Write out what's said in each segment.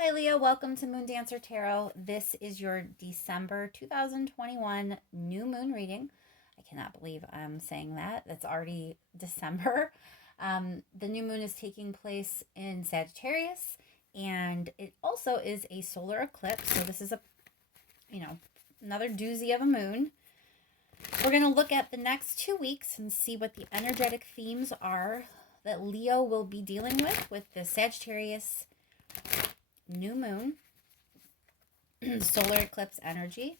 Hi Leo, welcome to Moon Dancer Tarot. This is your December 2021 new moon reading. I cannot believe I'm saying that. It's already December. The new moon is taking place in Sagittarius, and it also is a solar eclipse. So this is another doozy of a moon. We're going to look at the next 2 weeks and see what the energetic themes are that Leo will be dealing with the Sagittarius new moon, solar eclipse energy,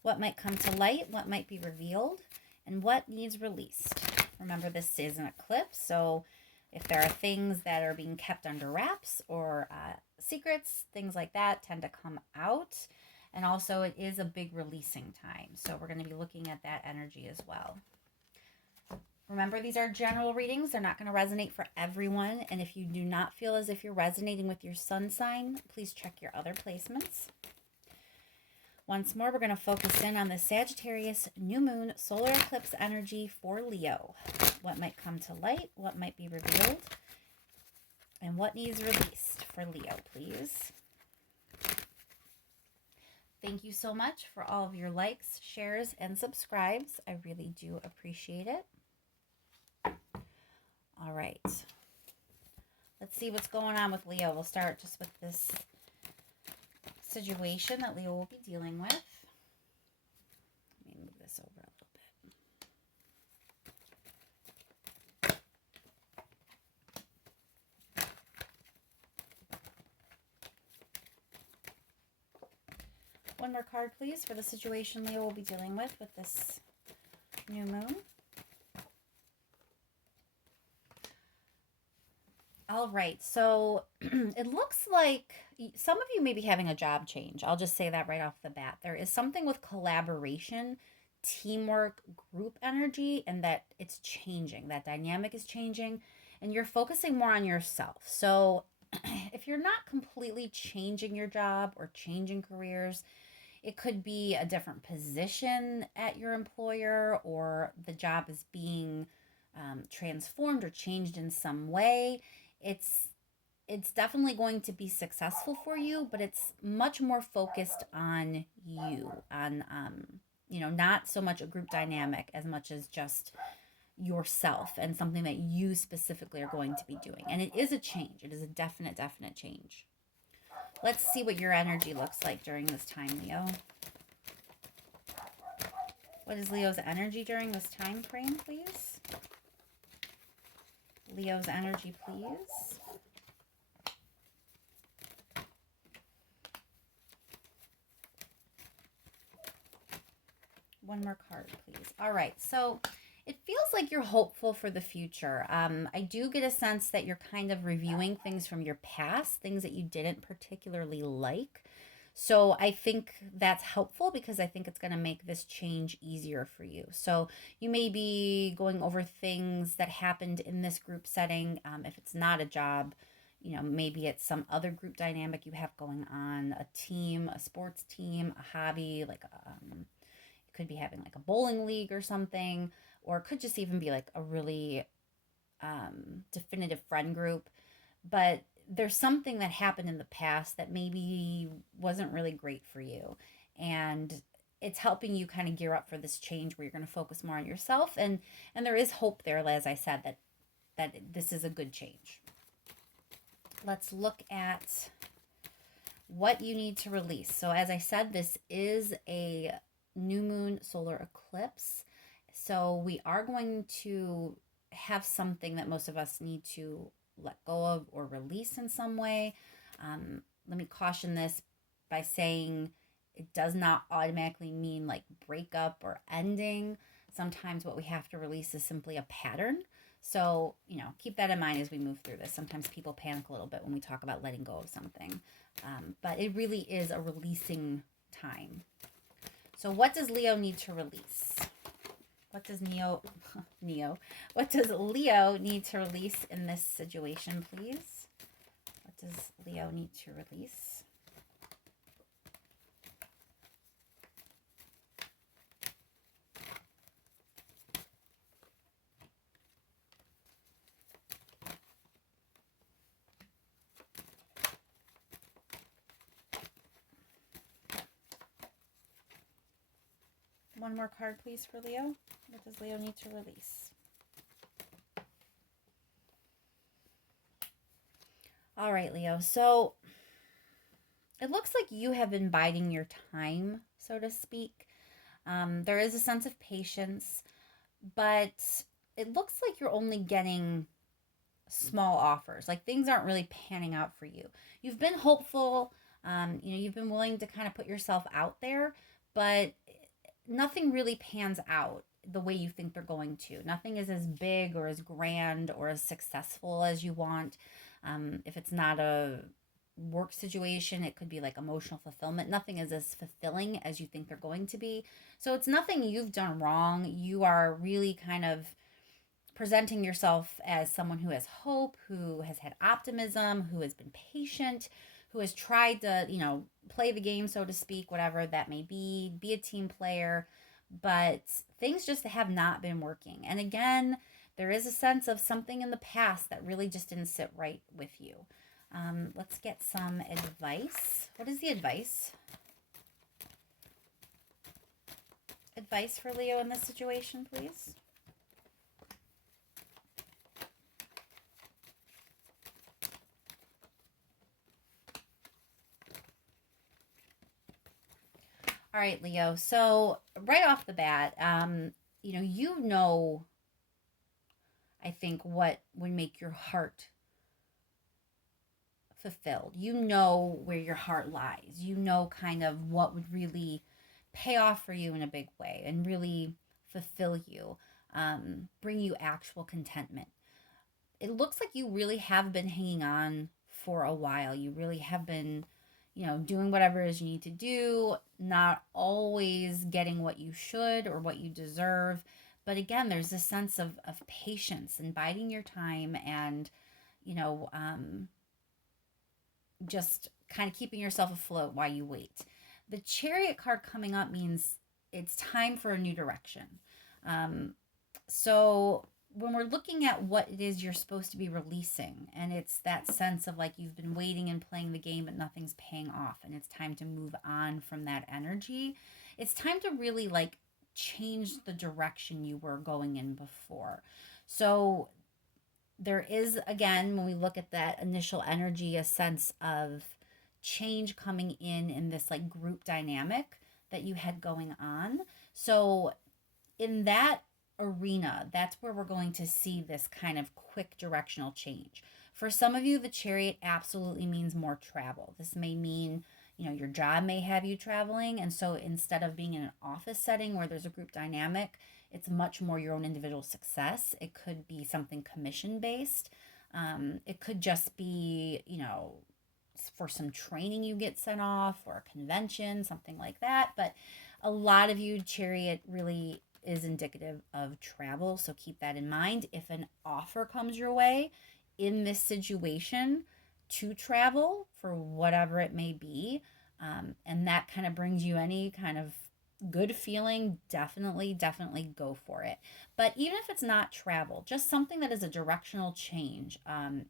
what might come to light, what might be revealed, and what needs released. Remember, this is an eclipse, so if there are things that are being kept under wraps or secrets, things like that tend to come out. And also, it is a big releasing time, so we're going to be looking at that energy as well. Remember, these are general readings. They're not going to resonate for everyone. And if you do not feel as if you're resonating with your sun sign, please check your other placements. Once more, we're going to focus in on the Sagittarius new moon solar eclipse energy for Leo. What might come to light, what might be revealed, and what needs released for Leo, please. Thank you so much for all of your likes, shares, and subscribes. I really do appreciate it. All right, let's see what's going on with Leo. We'll start just with this situation that Leo will be dealing with. Let me move this over a little bit. One more card, please, for the situation Leo will be dealing with this new moon. All right, so it looks like some of you may be having a job change. I'll just say that right off the bat. There is something with collaboration, teamwork, group energy, and that it's changing. That dynamic is changing, and you're focusing more on yourself. So if you're not completely changing your job or changing careers, it could be a different position at your employer, or the job is being transformed or changed in some way. It's definitely going to be successful for you, but it's much more focused on you, on not so much a group dynamic as much as just yourself and something that you specifically are going to be doing. And it is a change. It is a definite change. Let's see what your energy looks like during this time, Leo. What is Leo's energy during this time frame, please? Leo's energy, please. One more card, please. All right, so it feels like you're hopeful for the future. I do get a sense that you're kind of reviewing things from your past, things that you didn't particularly like. So I think that's helpful because I think it's going to make this change easier for you. So you may be going over things that happened in this group setting. If it's not a job, maybe it's some other group dynamic you have going on, a team, a sports team, a hobby, like you could be having like a bowling league or something, or it could just even be like a really definitive friend group. But there's something that happened in the past that maybe wasn't really great for you. And it's helping you kind of gear up for this change where you're going to focus more on yourself. And there is hope there, as I said, that this is a good change. Let's look at what you need to release. So as I said, this is a new moon solar eclipse. So we are going to have something that most of us need to let go of or release in some way. Let me caution this by saying it does not automatically mean like breakup or ending. Sometimes what we have to release is simply a pattern. So, keep that in mind as we move through this. Sometimes people panic a little bit when we talk about letting go of something, but it really is a releasing time. So what does Leo need to release? What does What does Leo need to release in this situation, please? What does Leo need to release? one more card, please, for Leo. What does Leo need to release? All right, Leo. So it looks like you have been biding your time, so to speak. There is a sense of patience, but it looks like you're only getting small offers. Like things aren't really panning out for you. You've been hopeful. You've been willing to kind of put yourself out there, but nothing really pans out the way you think they're going to. Nothing is as big or as grand or as successful as you want. If it's not a work situation, it could be like emotional fulfillment. Nothing is as fulfilling as you think they're going to be. So it's nothing you've done wrong. You are really kind of presenting yourself as someone who has hope, who has had optimism, who has been patient, who has tried to, play the game, so to speak, whatever that may be a team player, but things just have not been working. And again, there is a sense of something in the past that really just didn't sit right with you. Let's get some advice. What is the advice? Advice for Leo in this situation, please. All right, Leo. So right off the bat, I think what would make your heart fulfilled. You know where your heart lies. You know kind of what would really pay off for you in a big way and really fulfill you, bring you actual contentment. It looks like you really have been hanging on for a while. You really have been, doing whatever it is you need to do, not always getting what you should or what you deserve. But again, there's a sense of patience and biding your time and, just kind of keeping yourself afloat while you wait. The Chariot card coming up means it's time for a new direction. So when we're looking at what it is you're supposed to be releasing, and it's that sense of like you've been waiting and playing the game, but nothing's paying off, and it's time to move on from that energy. It's time to really like change the direction you were going in before. So there is, again, when we look at that initial energy, a sense of change coming in this like group dynamic that you had going on. So in that arena, that's where we're going to see this kind of quick directional change. For some of you, the Chariot absolutely means more travel. This may mean, your job may have you traveling. And so instead of being in an office setting where there's a group dynamic, it's much more your own individual success. It could be something commission based. It could just be, for some training you get sent off or a convention, something like that. But a lot of you, Chariot really is indicative of travel. So keep that in mind. If an offer comes your way in this situation to travel for whatever it may be, and that kind of brings you any kind of good feeling, definitely go for it. But even if it's not travel, just something that is a directional change,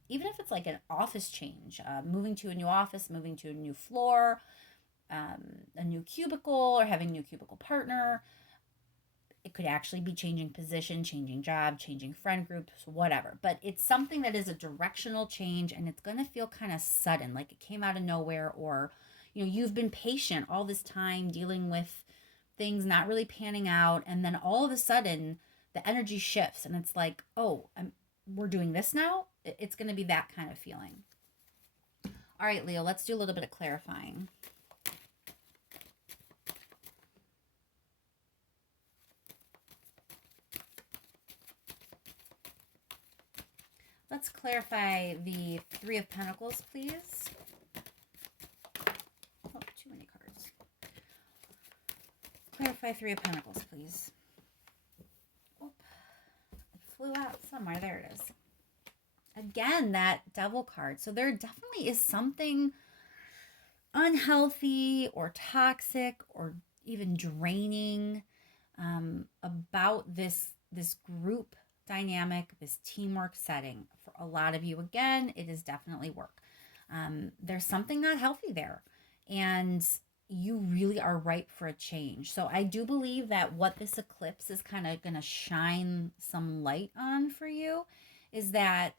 even if it's like an office change, moving to a new office, moving to a new floor, a new cubicle, or having a new cubicle partner. It could actually be changing position, changing job, changing friend groups, whatever. But it's something that is a directional change, and it's going to feel kind of sudden, like it came out of nowhere, or you've been patient all this time dealing with things not really panning out, and then all of a sudden the energy shifts and it's like, oh, we're doing this now. It's going to be that kind of feeling. All right, Leo, let's do a little bit of clarifying. Let's clarify the Three of Pentacles, please. Oh, too many cards. Clarify Three of Pentacles, please. Oop, it flew out somewhere. There it is. Again, that Devil card. So there definitely is something unhealthy or toxic or even draining about this group dynamic, this teamwork setting. For a lot of you, again, it is definitely work. There's something not healthy there. And, you really are ripe for a change. So I do believe that what this eclipse is kind of going to shine some light on for you is that,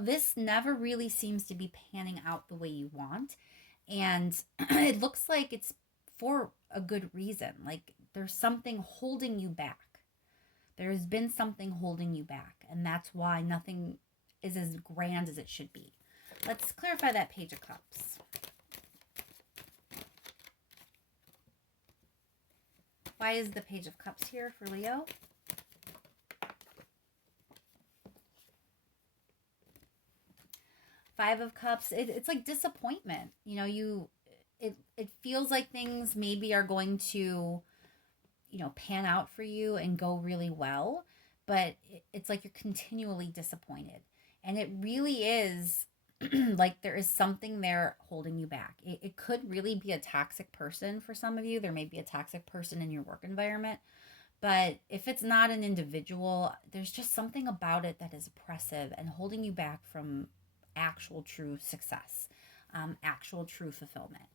this never really seems to be panning out the way you want. And it looks like it's for a good reason. Like there's something holding you back. There's been something holding you back. And that's why nothing is as grand as it should be. Let's clarify that Page of Cups. Why is the Page of Cups here for Leo? Five of Cups, it's like disappointment. It feels like things maybe are going to, pan out for you and go really well, but it's like you're continually disappointed. And it really is like there is something there holding you back. It could really be a toxic person for some of you. There may be a toxic person in your work environment. But if it's not an individual, there's just something about it that is oppressive and holding you back from actual true success, actual true fulfillment.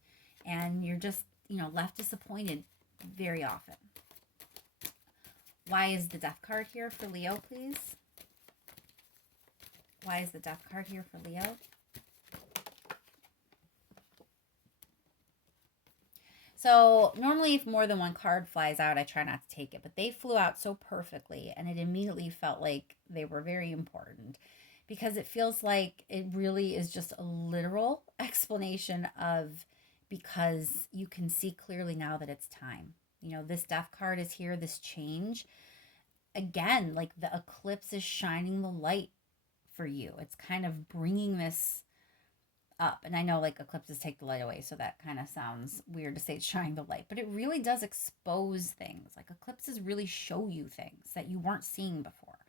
And you're just, left disappointed very often. Why is the Death card here for Leo, please? Why is the Death card here for Leo? So normally if more than one card flies out, I try not to take it, but they flew out so perfectly and it immediately felt like they were very important because it feels like it really is just a literal explanation of because you can see clearly now that it's time. This Death card is here, this change. Again, like the eclipse is shining the light for you. It's kind of bringing this up. And I know like eclipses take the light away, so that kind of sounds weird to say it's shining the light, but it really does expose things. Like eclipses really show you things that you weren't seeing before.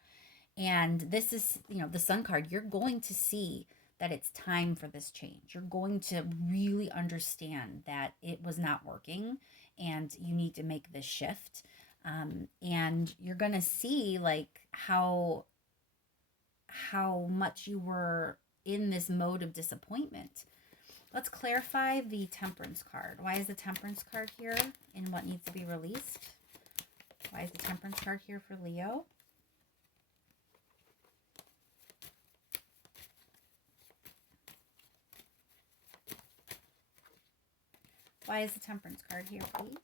And this is, the Sun card, you're going to see that it's time for this change. You're going to really understand that it was not working and you need to make this shift. And you're going to see like how much you were in this mode of disappointment. Let's clarify the Temperance card. Why is the Temperance card here and what needs to be released? Why is the Temperance card here for Leo? Why is the Temperance card here, please?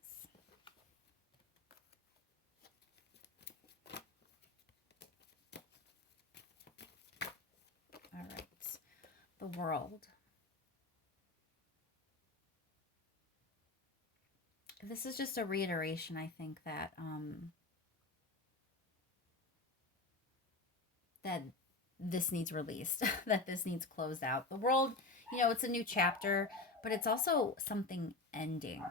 All right. The World. This is just a reiteration, I think, that that this needs released, that this needs closed out. The World, it's a new chapter, but it's also something ending.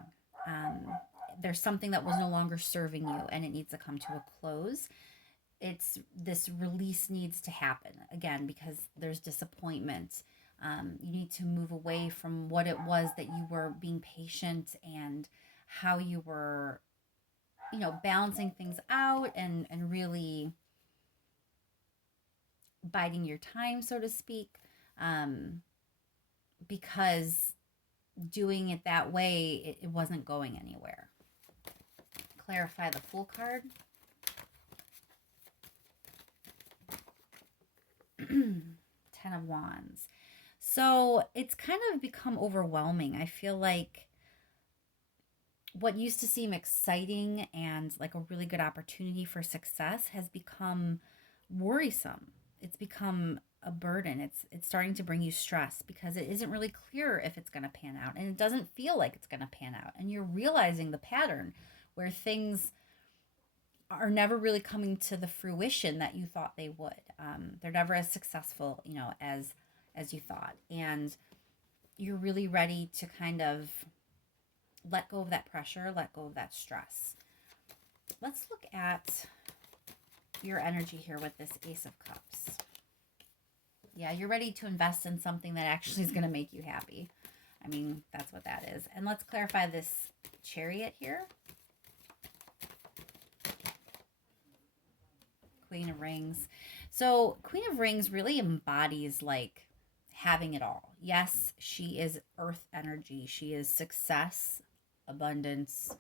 There's something that was no longer serving you and it needs to come to a close. This release needs to happen again because there's disappointment. You need to move away from what it was that you were being patient and how you were, balancing things out and really biding your time, so to speak, because doing it that way, it wasn't going anywhere. Clarify the Fool card. Ten of Wands. So it's kind of become overwhelming. I feel like what used to seem exciting and like a really good opportunity for success has become worrisome. It's become a burden. It's starting to bring you stress because it isn't really clear if it's going to pan out and it doesn't feel like it's going to pan out. And you're realizing the pattern where things are never really coming to the fruition that you thought they would. They're never as successful, as you thought. And you're really ready to kind of let go of that pressure, let go of that stress. Let's look at your energy here with this Ace of Cups. Yeah, you're ready to invest in something that actually is going to make you happy. I mean, that's what that is. And let's clarify this Chariot here. Queen of Rings. So Queen of Rings really embodies like having it all. Yes, she is earth energy. She is success, abundance,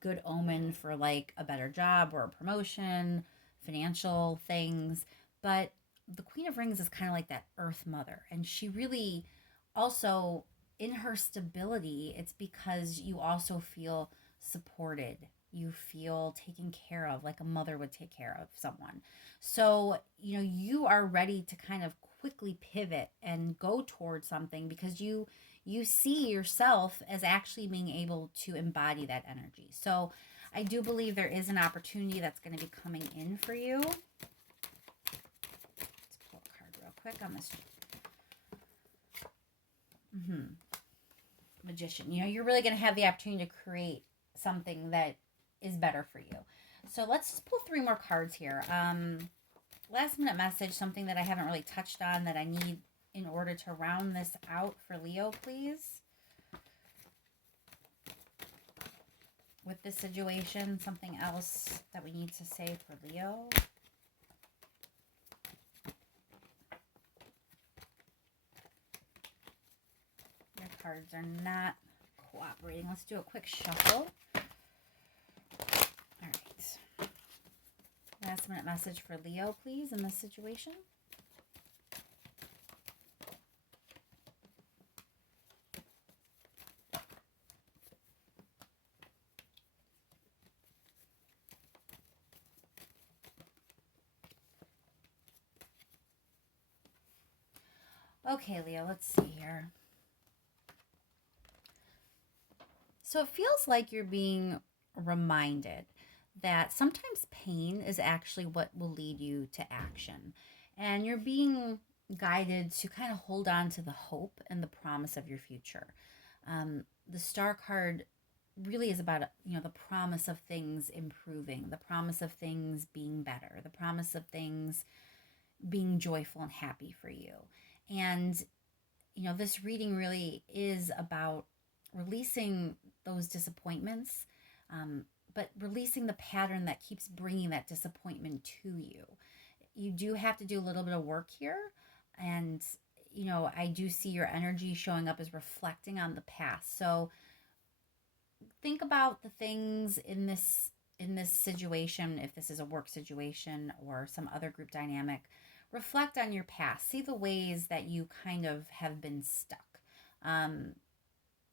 good omen for like a better job or a promotion, financial things. But the Queen of Rings is kind of like that earth mother. And she really also, in her stability, it's because you also feel supported. You feel taken care of, like a mother would take care of someone. So, you are ready to kind of quickly pivot and go towards something because you see yourself as actually being able to embody that energy. So I do believe there is an opportunity that's going to be coming in for you. Let's pull a card real quick on this. Magician. You're really going to have the opportunity to create something that is better for you. So let's pull 3 more cards here. Last minute message, something that I haven't really touched on that I need in order to round this out for Leo, please. With this situation, something else that we need to say for Leo. Your cards are not cooperating. Let's do a quick shuffle. All right. Last minute message for Leo, please, in this situation. Okay, Leo, let's see here. So it feels like you're being reminded that sometimes pain is actually what will lead you to action. And you're being guided to kind of hold on to the hope and the promise of your future. The Star card really is about, the promise of things improving, the promise of things being better, the promise of things being joyful and happy for you. And, this reading really is about releasing those disappointments, but releasing the pattern that keeps bringing that disappointment to you. You do have to do a little bit of work here. And, I do see your energy showing up as reflecting on the past. So think about the things in this situation, if this is a work situation or some other group dynamic. Reflect on your past. See the ways that you kind of have been stuck.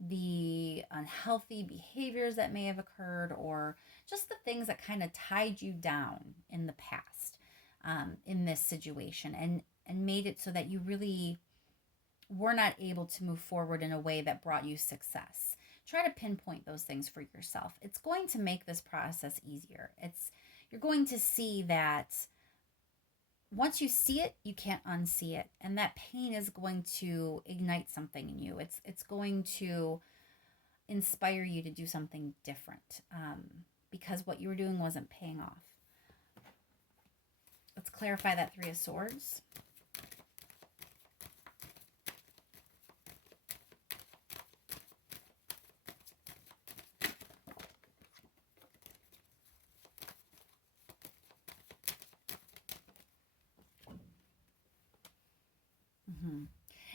The unhealthy behaviors that may have occurred, or just the things that kind of tied you down in the past, in this situation, and made it so that you really were not able to move forward in a way that brought you success. Try to pinpoint those things for yourself. It's going to make this process easier. You're going to see that once you see it, you can't unsee it. And that pain is going to ignite something in you. It's going to inspire you to do something different, because what you were doing wasn't paying off. Let's clarify that 3 of Swords.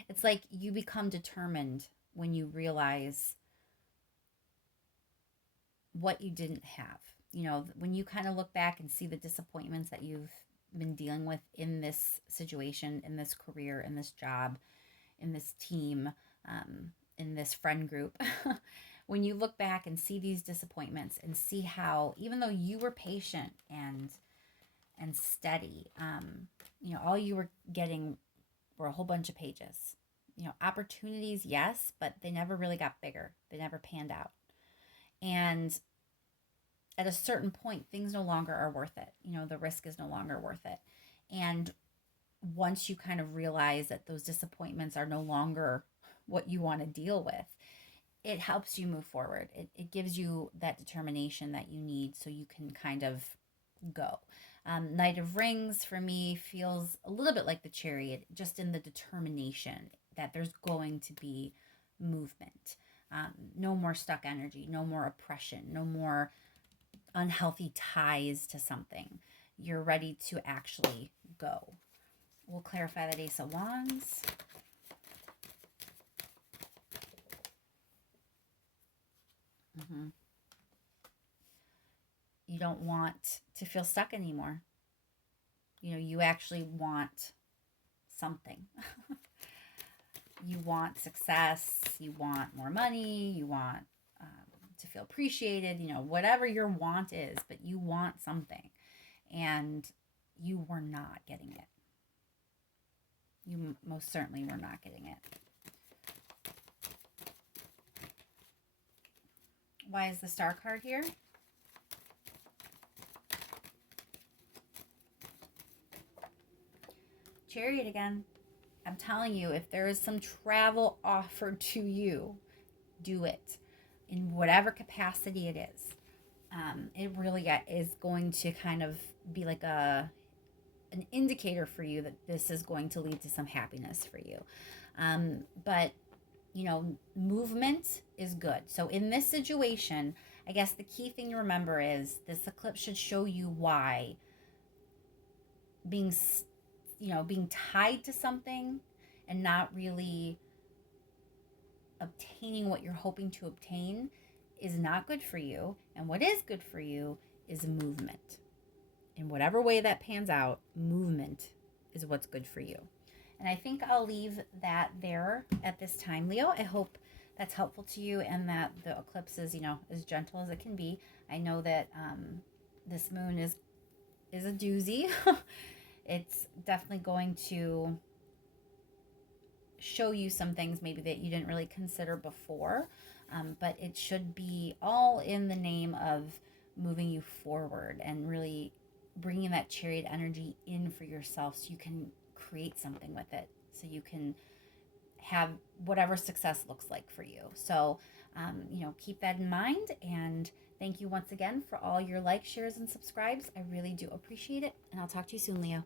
It's like you become determined when you realize what you didn't have. When you kind of look back and see the disappointments that you've been dealing with in this situation, in this career, in this job, in this team, in this friend group. When you look back and see these disappointments and see how, even though you were patient and steady, all you were getting were a whole bunch of pages. Opportunities, yes, but they never really got bigger. They never panned out. And at a certain point, things no longer are worth it. The risk is no longer worth it. And once you kind of realize that those disappointments are no longer what you want to deal with, it helps you move forward. It gives you that determination that you need so you can kind of go. Knight of Rings for me feels a little bit like the Chariot, just in the determination that there's going to be movement. No more stuck energy, no more oppression, no more unhealthy ties to something. You're ready to actually go. We'll clarify that Ace of Wands. You don't want to feel stuck anymore. You know, you actually want something. You want success, you want more money, you want to feel appreciated, you know, whatever your want is, but you want something. And you were not getting it. You most certainly were not getting it. Why is the Star card here? Chariot again. I'm telling you, if there is some travel offered to you, do it in whatever capacity it is. It really is going to kind of be like an indicator for you that this is going to lead to some happiness for you. But, you know, movement is good. So in this situation, I guess the key thing to remember is this eclipse should show you why being tied to something and not really obtaining what you're hoping to obtain is not good for you. And what is good for you is movement. In whatever way that pans out, movement is what's good for you. And I think I'll leave that there at this time, Leo. I hope that's helpful to you and that the eclipse is, as gentle as it can be. I know that this moon is a doozy. It's definitely going to show you some things maybe that you didn't really consider before, but it should be all in the name of moving you forward and really bringing that chariot energy in for yourself so you can create something with it, so you can have whatever success looks like for you. So, keep that in mind, and thank you once again for all your likes, shares, and subscribes. I really do appreciate it, and I'll talk to you soon, Leo.